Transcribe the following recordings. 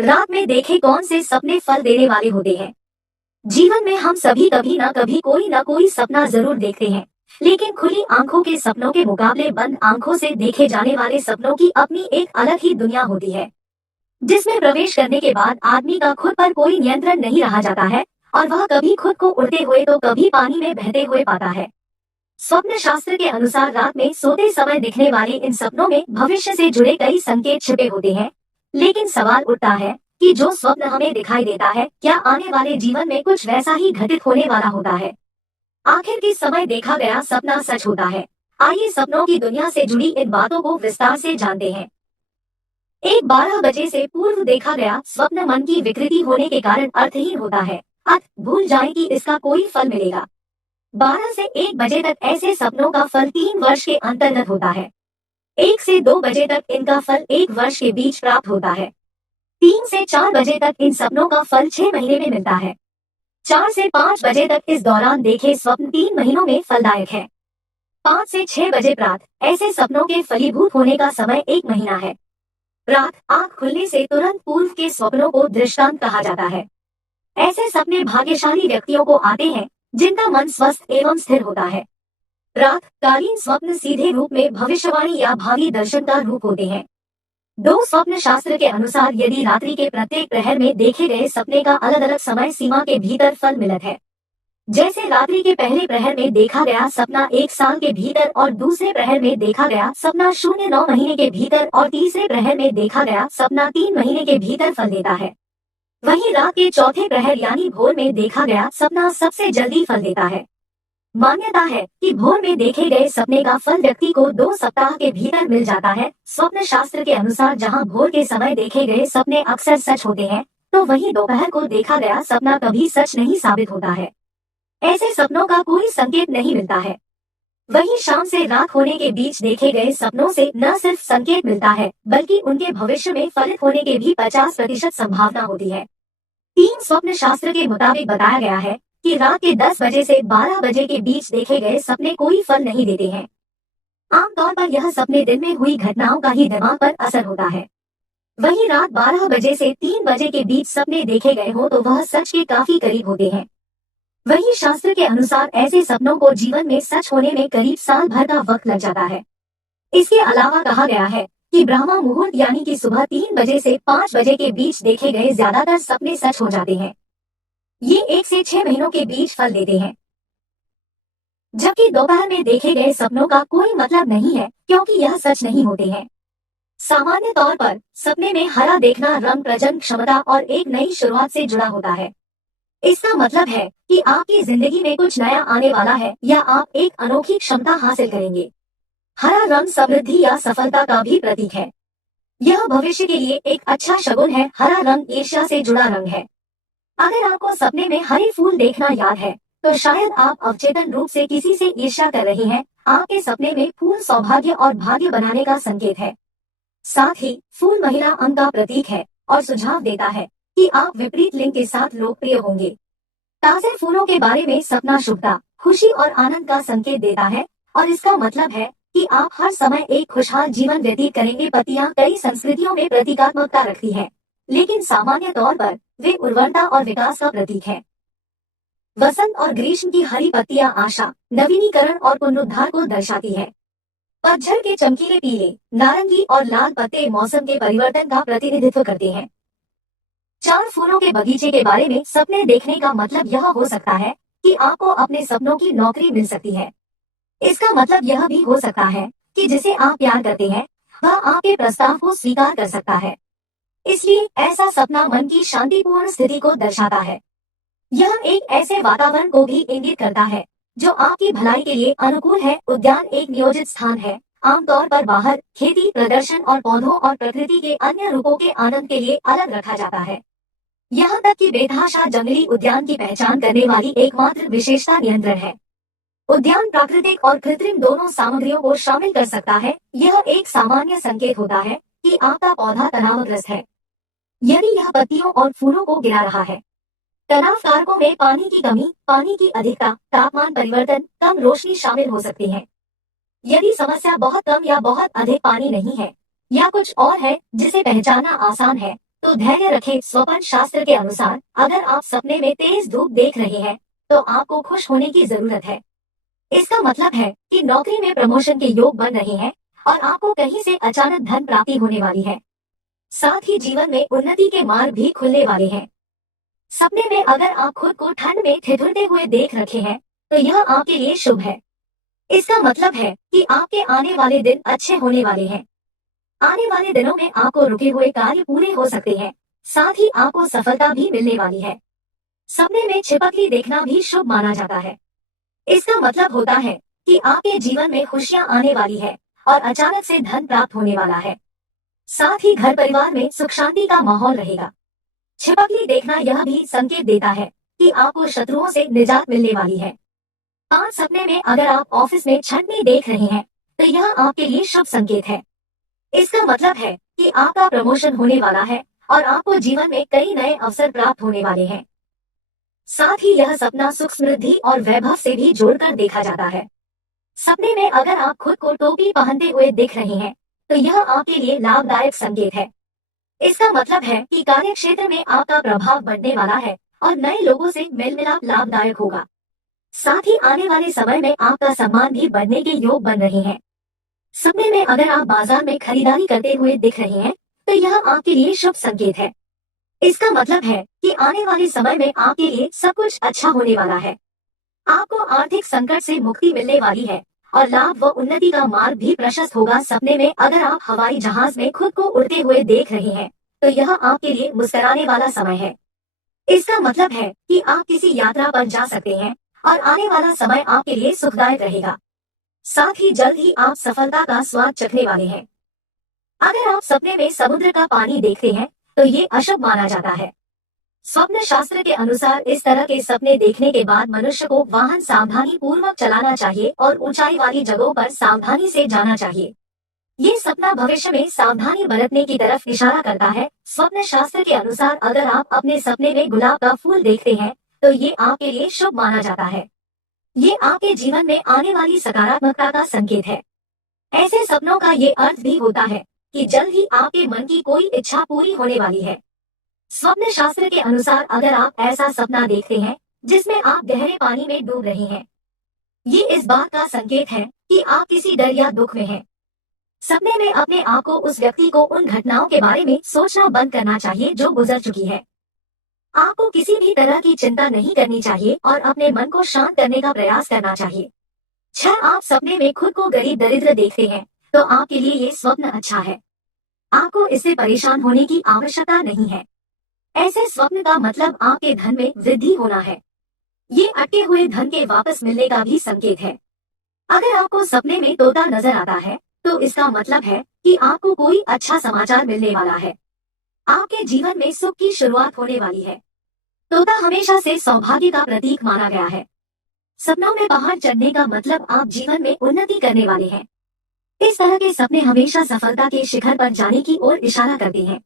रात में देखे कौन से सपने फल देने वाले होते हैं। जीवन में हम सभी कभी ना कोई सपना जरूर देखते हैं, लेकिन खुली आंखों के सपनों के मुकाबले बंद आंखों से देखे जाने वाले सपनों की अपनी एक अलग ही दुनिया होती है, जिसमें प्रवेश करने के बाद आदमी का खुद पर कोई नियंत्रण नहीं रहा जाता है और वह कभी खुद को उड़ते हुए तो कभी पानी में बहते हुए पाता है। स्वप्न शास्त्र के अनुसार रात में सोते समय दिखने वाले इन सपनों में भविष्य से जुड़े कई संकेत छिपे होते हैं, लेकिन सवाल उठता है कि जो स्वप्न हमें दिखाई देता है, क्या आने वाले जीवन में कुछ वैसा ही घटित होने वाला होता है? आखिर किस समय देखा गया सपना सच होता है? आइए सपनों की दुनिया से जुड़ी इन बातों को विस्तार से जानते हैं। एक 12 बजे से पूर्व देखा गया स्वप्न मन की विकृति होने के कारण अर्थहीन होता है। भूल जाए कि इसका कोई फल मिलेगा। 12 से 1 बजे तक ऐसे सपनों का फल 3 वर्ष के अंतर्गत होता है। 1 से 2 बजे तक इनका फल 1 वर्ष के बीच प्राप्त होता है। 3 से 4 बजे तक इन सपनों का फल 6 महीने में मिलता है। 4 से 5 बजे तक इस दौरान देखे स्वप्न 3 महीनों में फलदायक है। 5 से 6 बजे प्रात ऐसे सपनों के फलीभूत होने का समय 1 महीना है। रात आंख खुलने से तुरंत पूर्व के स्वप्नों को दृष्टांत कहा जाता है। ऐसे सपने भाग्यशाली व्यक्तियों को आते हैं जिनका मन स्वस्थ एवं स्थिर होता है। रात कालीन स्वप्न सीधे रूप में भविष्यवाणी या भावी दर्शन का रूप होते हैं। दो स्वप्न शास्त्र के अनुसार यदि रात्रि के प्रत्येक प्रहर में देखे गए सपने का अलग अलग समय सीमा के भीतर फल मिलत है, जैसे रात्रि के पहले प्रहर में देखा गया सपना 1 साल के भीतर और दूसरे प्रहर में देखा गया सपना 0-9 महीने के भीतर और तीसरे प्रहर में देखा गया सपना 3 महीने के भीतर फल देता है, वहीं रात के चौथे प्रहर यानी भोर में देखा गया सपना सबसे जल्दी फल देता है। मान्यता है कि भोर में देखे गए सपने का फल व्यक्ति को 2 सप्ताह के भीतर मिल जाता है। स्वप्न शास्त्र के अनुसार जहां भोर के समय देखे गए सपने अक्सर सच होते हैं, तो वहीं दोपहर को देखा गया सपना कभी सच नहीं साबित होता है। ऐसे सपनों का कोई संकेत नहीं मिलता है। वहीं शाम से रात होने के बीच देखे गए सपनों से न सिर्फ संकेत मिलता है, बल्कि उनके भविष्य में फलित होने के भी 50% संभावना होती है। 3 स्वप्न शास्त्र के मुताबिक बताया गया है कि रात के 10 बजे से 12 बजे के बीच देखे गए सपने कोई फल नहीं देते हैं। आमतौर पर यह सपने दिन में हुई घटनाओं का ही दिमाग पर असर होता है। वहीं रात 12 बजे से 3 बजे के बीच सपने देखे गए हो तो वह सच के काफी करीब होते हैं। वहीं शास्त्र के अनुसार ऐसे सपनों को जीवन में सच होने में करीब साल भर का वक्त लग जाता है। इसके अलावा कहा गया है कि ब्रह्मा मुहूर्त यानी कि सुबह 3 बजे से 5 बजे के बीच देखे गए ज्यादातर सपने सच हो जाते हैं। ये 1 से 6 महीनों के बीच फल देते हैं, जबकि दोपहर में देखे गए सपनों का कोई मतलब नहीं है, क्योंकि यह सच नहीं होते हैं। सामान्य तौर पर सपने में हरा देखना रंग प्रजनन क्षमता और एक नई शुरुआत से जुड़ा होता है। इसका मतलब है कि आपकी जिंदगी में कुछ नया आने वाला है या आप एक अनोखी क्षमता हासिल करेंगे। हरा रंग समृद्धि या सफलता का भी प्रतीक है। यह भविष्य के लिए एक अच्छा शगुन है। हरा रंग ईर्ष्या से जुड़ा रंग है। अगर आपको सपने में हरे फूल देखना याद है, तो शायद आप अवचेतन रूप से किसी से ईर्ष्या कर रहे हैं। आपके सपने में फूल सौभाग्य और भाग्य बनाने का संकेत है। साथ ही फूल महिला अंग का प्रतीक है और सुझाव देता है कि आप विपरीत लिंग के साथ लोकप्रिय होंगे। ताजे फूलों के बारे में सपना शुभता, खुशी और आनंद का संकेत देता है और इसका मतलब है कि आप हर समय एक खुशहाल जीवन व्यतीत करेंगे। पत्तियां कई संस्कृतियों में प्रतीकात्मकता रखती है, लेकिन सामान्य तौर पर वे उर्वरता और विकास का प्रतीक है। वसंत और ग्रीष्म की हरी पत्तियां आशा, नवीनीकरण और पुनरुद्धार को दर्शाती है। पतझड़ के चमकीले पीले, नारंगी और लाल पत्ते मौसम के परिवर्तन का प्रतिनिधित्व करते हैं। 4 फूलों के बगीचे के बारे में सपने देखने का मतलब यह हो सकता है कि आपको अपने सपनों की नौकरी मिल सकती है। इसका मतलब यह भी हो सकता है कि जिसे आप प्यार करते हैं, वह आपके प्रस्ताव को स्वीकार कर सकता है। इसलिए ऐसा सपना मन की शांतिपूर्ण स्थिति को दर्शाता है। यह एक ऐसे वातावरण को भी इंगित करता है जो आपकी भलाई के लिए अनुकूल है। उद्यान एक नियोजित स्थान है, आमतौर पर बाहर खेती, प्रदर्शन और पौधों और प्रकृति के अन्य रूपों के आनंद के लिए अलग रखा जाता है। यहाँ तक कि बेतहाशा जंगली उद्यान की पहचान करने वाली एकमात्र विशेषता नियंत्रण है। उद्यान प्राकृतिक और कृत्रिम दोनों सामग्रियों को शामिल कर सकता है। यह एक सामान्य संकेत होता है कि आपका पौधा तनावग्रस्त है। यदि यह पत्तियों और फूलों को गिरा रहा है। तनाव कारकों में पानी की कमी, पानी की अधिकता, तापमान परिवर्तन, कम रोशनी शामिल हो सकती है। यदि समस्या बहुत कम या बहुत अधिक पानी नहीं है या कुछ और है जिसे पहचानना आसान है, तो धैर्य रखें। स्वपन शास्त्र के अनुसार अगर आप सपने में तेज धूप देख रहे हैं तो आपको खुश होने की जरूरत है। इसका मतलब है कि नौकरी में प्रमोशन के योग बन रहे हैं और आपको कहीं से अचानक धन प्राप्ति होने वाली है। साथ ही जीवन में उन्नति के मार्ग भी खुलने वाले हैं। सपने में अगर आप खुद को ठंड में ठिठुरते हुए देख रखे हैं तो यह आपके लिए शुभ है। इसका मतलब है कि आपके आने वाले दिन अच्छे होने वाले हैं। आने वाले दिनों में आपको रुके हुए कार्य पूरे हो सकते हैं। साथ ही आपको सफलता भी मिलने वाली है। सपने में छिपकली देखना भी शुभ माना जाता है। इसका मतलब होता है कि आपके जीवन में खुशियां आने वाली है और अचानक से धन प्राप्त होने वाला है। साथ ही घर परिवार में सुख शांति का माहौल रहेगा। छिपकली देखना यह भी संकेत देता है कि आपको शत्रुओं से निजात मिलने वाली है। 5 सपने में अगर आप ऑफिस में छंटनी देख रहे हैं तो यह आपके लिए शुभ संकेत है। इसका मतलब है कि आपका प्रमोशन होने वाला है और आपको जीवन में कई नए अवसर प्राप्त होने वाले हैं। साथ ही यह सपना सुख समृद्धि और वैभव से भी जोड़कर देखा जाता है। सपने में अगर आप खुद को टोपी पहनते हुए दिख रहे हैं तो यह आपके लिए लाभदायक संकेत है। इसका मतलब है कि कार्य क्षेत्र में आपका प्रभाव बढ़ने वाला है और नए लोगों से मेल मिलाप लाभदायक होगा। साथ ही आने वाले समय में आपका सम्मान भी बढ़ने के योग बन रहे हैं। सपने में अगर आप बाजार में खरीदारी करते हुए दिख रहे हैं तो यह आपके लिए शुभ संकेत है। इसका मतलब है कि आने वाले समय में आपके लिए सब कुछ अच्छा होने वाला है। आपको आर्थिक संकट से मुक्ति मिलने वाली है और लाभ व उन्नति का मार्ग भी प्रशस्त होगा। सपने में अगर आप हवाई जहाज में खुद को उड़ते हुए देख रहे हैं तो यह आपके लिए मुस्कुराने वाला समय है। इसका मतलब है कि आप किसी यात्रा पर जा सकते हैं और आने वाला समय आपके लिए सुखदायक रहेगा। साथ ही जल्द ही आप सफलता का स्वाद चखने वाले हैं। अगर आप सपने में समुद्र का पानी देखते हैं तो ये अशुभ माना जाता है। स्वप्न शास्त्र के अनुसार इस तरह के सपने देखने के बाद मनुष्य को वाहन सावधानी पूर्वक चलाना चाहिए और ऊंचाई वाली जगहों पर सावधानी से जाना चाहिए। ये सपना भविष्य में सावधानी बरतने की तरफ इशारा करता है। स्वप्न शास्त्र के अनुसार अगर आप अपने सपने में गुलाब का फूल देखते हैं तो ये आपके लिए शुभ माना जाता है। ये आपके जीवन में आने वाली सकारात्मकता का संकेत है। ऐसे सपनों का ये अर्थ भी होता है कि जल्द ही आपके मन की कोई इच्छा पूरी होने वाली है। स्वप्न शास्त्र के अनुसार अगर आप ऐसा सपना देखते हैं जिसमें आप गहरे पानी में डूब रहे हैं, ये इस बात का संकेत है कि आप किसी डर या दुख में हैं। सपने में अपने आप को उस व्यक्ति को उन घटनाओं के बारे में सोचना बंद करना चाहिए जो गुजर चुकी है। आपको किसी भी तरह की चिंता नहीं करनी चाहिए और अपने मन को शांत करने का प्रयास करना चाहिए। 6 आप सपने में खुद को गरीब दरिद्र देखते हैं तो आपके लिए ये स्वप्न अच्छा है। आपको इससे परेशान होने की आवश्यकता नहीं है। ऐसे स्वप्न का मतलब आपके धन में वृद्धि होना है। ये अटके हुए धन के वापस मिलने का भी संकेत है। अगर आपको सपने में तोता नजर आता है तो इसका मतलब है कि आपको कोई अच्छा समाचार मिलने वाला है। आपके जीवन में सुख की शुरुआत होने वाली है। तोता हमेशा से सौभाग्य का प्रतीक माना गया है। सपनों में पहाड़ चढ़ने का मतलब आप जीवन में उन्नति करने वाले हैं। इस तरह के सपने हमेशा सफलता के शिखर पर जाने की ओर इशारा करते हैं।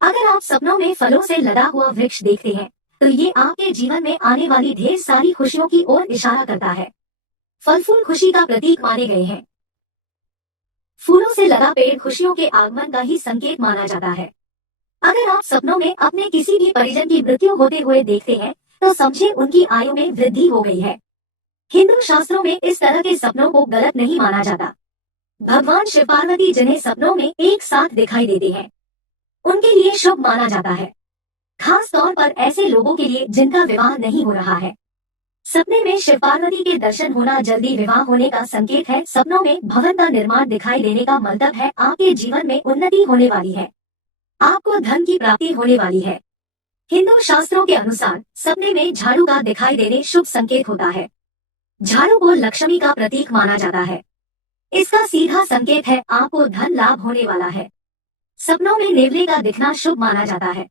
अगर आप सपनों में फलों से लदा हुआ वृक्ष देखते हैं तो ये आपके जीवन में आने वाली ढेर सारी खुशियों की ओर इशारा करता है। फल फूल खुशी का प्रतीक माने गए हैं। फूलों से लदा पेड़ खुशियों के आगमन का ही संकेत माना जाता है। अगर आप सपनों में अपने किसी भी परिजन की मृत्यु होते हुए देखते हैं तो समझे उनकी आयु में वृद्धि हो गई है। हिंदू शास्त्रों में इस तरह के सपनों को गलत नहीं माना जाता। भगवान शिव पार्वती जिन्हें सपनों में एक साथ दिखाई देते हैं उनके लिए शुभ माना जाता है, खास तौर पर ऐसे लोगों के लिए जिनका विवाह नहीं हो रहा है। सपने में शिव पार्वती के दर्शन होना जल्दी विवाह होने का संकेत है। सपनों में भवन का निर्माण दिखाई देने का मतलब है आपके जीवन में उन्नति होने वाली है। आपको धन की प्राप्ति होने वाली है। हिंदू शास्त्रों के अनुसार सपने में झाड़ू का दिखाई देने शुभ संकेत होता है। झाड़ू को लक्ष्मी का प्रतीक माना जाता है। इसका सीधा संकेत है आपको धन लाभ होने वाला है। सपनों में नेवले का दिखना शुभ माना जाता है।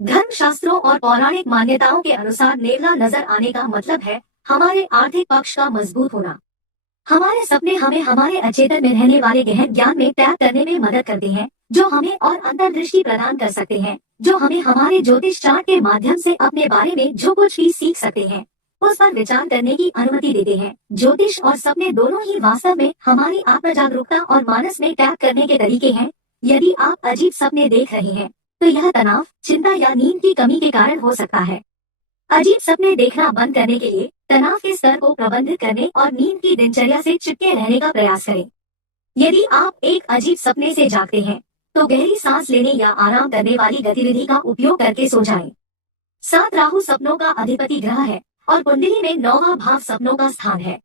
धर्म शास्त्रों और पौराणिक मान्यताओं के अनुसार नेवला नजर आने का मतलब है हमारे आर्थिक पक्ष का मजबूत होना। हमारे सपने हमें हमारे अचेतन में रहने वाले गहन ज्ञान में टैप करने में मदद करते हैं, जो हमें और अंतर्दृष्टि प्रदान कर सकते हैं, जो हमें हमारे ज्योतिष चार्ट के माध्यम से अपने बारे में जो कुछ भी सीख सकते हैं उस पर विचार करने की अनुमति देते हैं। ज्योतिष और सपने दोनों ही वास्तव में हमारी आत्म जागरूकता और मानस में टैप करने के तरीके हैं। यदि आप अजीब सपने देख रहे हैं तो यह तनाव, चिंता या नींद की कमी के कारण हो सकता है। अजीब सपने देखना बंद करने के लिए तनाव के स्तर को प्रबंधित करने और नींद की दिनचर्या से चिपके रहने का प्रयास करें। यदि आप एक अजीब सपने से जागते हैं, तो गहरी सांस लेने या आराम करने वाली गतिविधि का उपयोग करके सो जाएं। 7 राहु सपनों का अधिपति ग्रह है और कुंडली में 9वां भाव सपनों का स्थान है।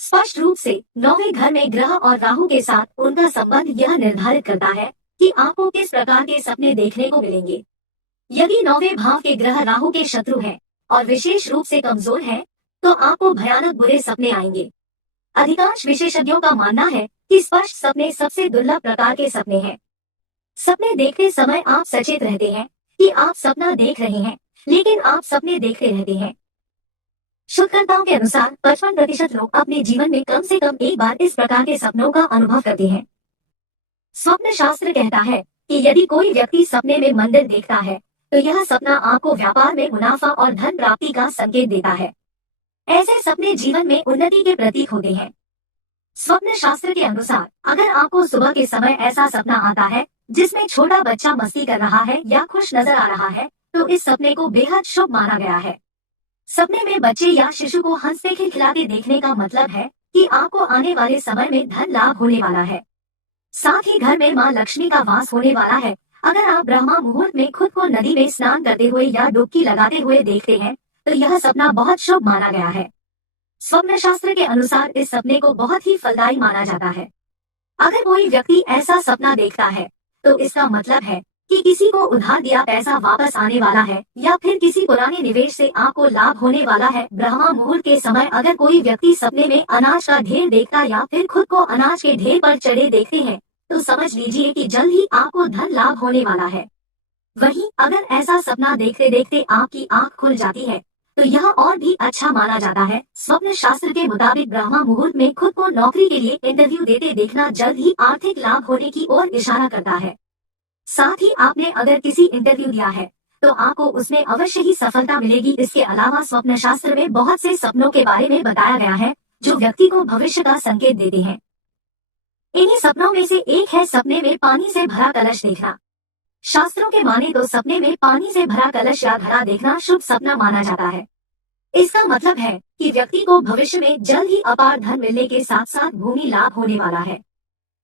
स्पष्ट रूप से 9वें घर में ग्रह और राहु के साथ उनका संबंध यह निर्धारित करता है कि आपको किस प्रकार के सपने देखने को मिलेंगे। यदि 9वें भाव के ग्रह राहु के शत्रु हैं और विशेष रूप से कमजोर हैं, तो आपको भयानक बुरे सपने आएंगे। अधिकांश विशेषज्ञों का मानना है कि स्पष्ट सपने सबसे दुर्लभ प्रकार के सपने हैं। सपने देखते समय आप सचेत रहते हैं कि आप सपना देख रहे हैं, लेकिन आप सपने देखते रहते हैं। शोधकर्ताओं के अनुसार 55% लोग अपने जीवन में कम से कम एक बार इस प्रकार के सपनों का अनुभव करते हैं। स्वप्न शास्त्र कहता है कि यदि कोई व्यक्ति सपने में मंदिर देखता है, तो यह सपना आपको व्यापार में मुनाफा और धन प्राप्ति का संकेत देता है। ऐसे सपने जीवन में उन्नति के प्रतीक होते हैं। स्वप्न शास्त्र के अनुसार अगर आपको सुबह के समय ऐसा सपना आता है जिसमें छोटा बच्चा मस्ती कर रहा है या खुश नजर आ रहा है, तो इस सपने को बेहद शुभ माना गया है। सपने में बच्चे या शिशु को हंसते खिलखिलाते देखने का मतलब है कि आपको आने वाले समय में धन लाभ होने वाला है। साथ ही घर में मां लक्ष्मी का वास होने वाला है। अगर आप ब्रह्मा मुहूर्त में खुद को नदी में स्नान करते हुए या डुबकी लगाते हुए देखते हैं, तो यह सपना बहुत शुभ माना गया है। स्वप्न शास्त्र के अनुसार इस सपने को बहुत ही फलदायी माना जाता है। अगर कोई व्यक्ति ऐसा सपना देखता है, तो इसका मतलब है कि किसी को उधार दिया पैसा वापस आने वाला है या फिर किसी पुराने निवेश से आपको लाभ होने वाला है। ब्रह्मा मुहूर्त के समय अगर कोई व्यक्ति सपने में अनाज का ढेर देखता या फिर खुद को अनाज के ढेर पर चढ़े देखते हैं, तो समझ लीजिए कि जल्द ही आपको धन लाभ होने वाला है। वहीं अगर ऐसा सपना देखते देखते आपकी आंख खुल जाती है, तो यह और भी अच्छा माना जाता है। स्वप्न शास्त्र के मुताबिक ब्रह्मा मुहूर्त में खुद को नौकरी के लिए इंटरव्यू देते देखना जल्द ही आर्थिक लाभ होने की ओर इशारा करता है। साथ ही आपने अगर किसी इंटरव्यू दिया है, तो आपको उसमें अवश्य ही सफलता मिलेगी। इसके अलावा स्वप्न शास्त्र में बहुत से सपनों के बारे में बताया गया है जो व्यक्ति को भविष्य का संकेत देते हैं। इन्हीं सपनों में से एक है सपने में पानी से भरा कलश देखना। शास्त्रों के माने तो सपने में पानी से भरा कलश या घड़ा देखना शुभ सपना माना जाता है। इसका मतलब है कि व्यक्ति को भविष्य में जल्द ही अपार धन मिलने के साथ साथ भूमि लाभ होने वाला है।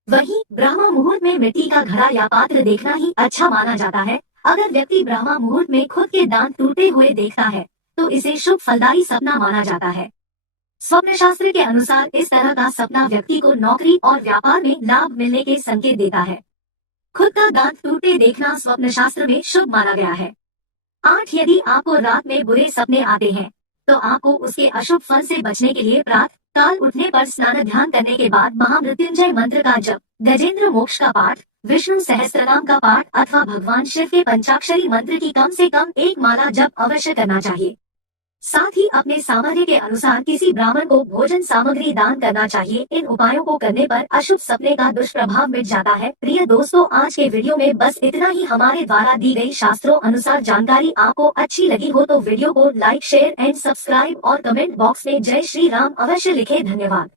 वहीं ब्रह्मा मुहूर्त में मिट्टी का घड़ा या पात्र देखना ही अच्छा माना जाता है। अगर व्यक्ति ब्रह्मा मुहूर्त में खुद के दांत टूटे हुए देखता है, तो इसे शुभ फलदायी सपना माना जाता है। स्वप्न शास्त्र के अनुसार इस तरह का सपना व्यक्ति को नौकरी और व्यापार में लाभ मिलने के संकेत देता है। खुद का दांत टूटे देखना स्वप्न शास्त्र में शुभ माना गया है। 8 यदि आपको रात में बुरे सपने आते हैं, तो आपको उसके अशुभ फल से बचने के लिए प्रातः काल उठने पर स्नान ध्यान करने के बाद महामृत्युंजय मंत्र का जप, गजेंद्र मोक्ष का पाठ, विष्णु सहस्त्रनाम का पाठ अथवा भगवान शिव के पंचाक्षरी मंत्र की कम से कम एक माला जप अवश्य करना चाहिए। साथ ही अपने सामर्थ्य के अनुसार किसी ब्राह्मण को भोजन सामग्री दान करना चाहिए। इन उपायों को करने पर अशुभ सपने का दुष्प्रभाव मिट जाता है। प्रिय दोस्तों, आज के वीडियो में बस इतना ही। हमारे द्वारा दी गई शास्त्रों अनुसार जानकारी आपको अच्छी लगी हो तो वीडियो को लाइक, शेयर एंड सब्सक्राइब और कमेंट बॉक्स में जय श्री राम अवश्य लिखें। धन्यवाद।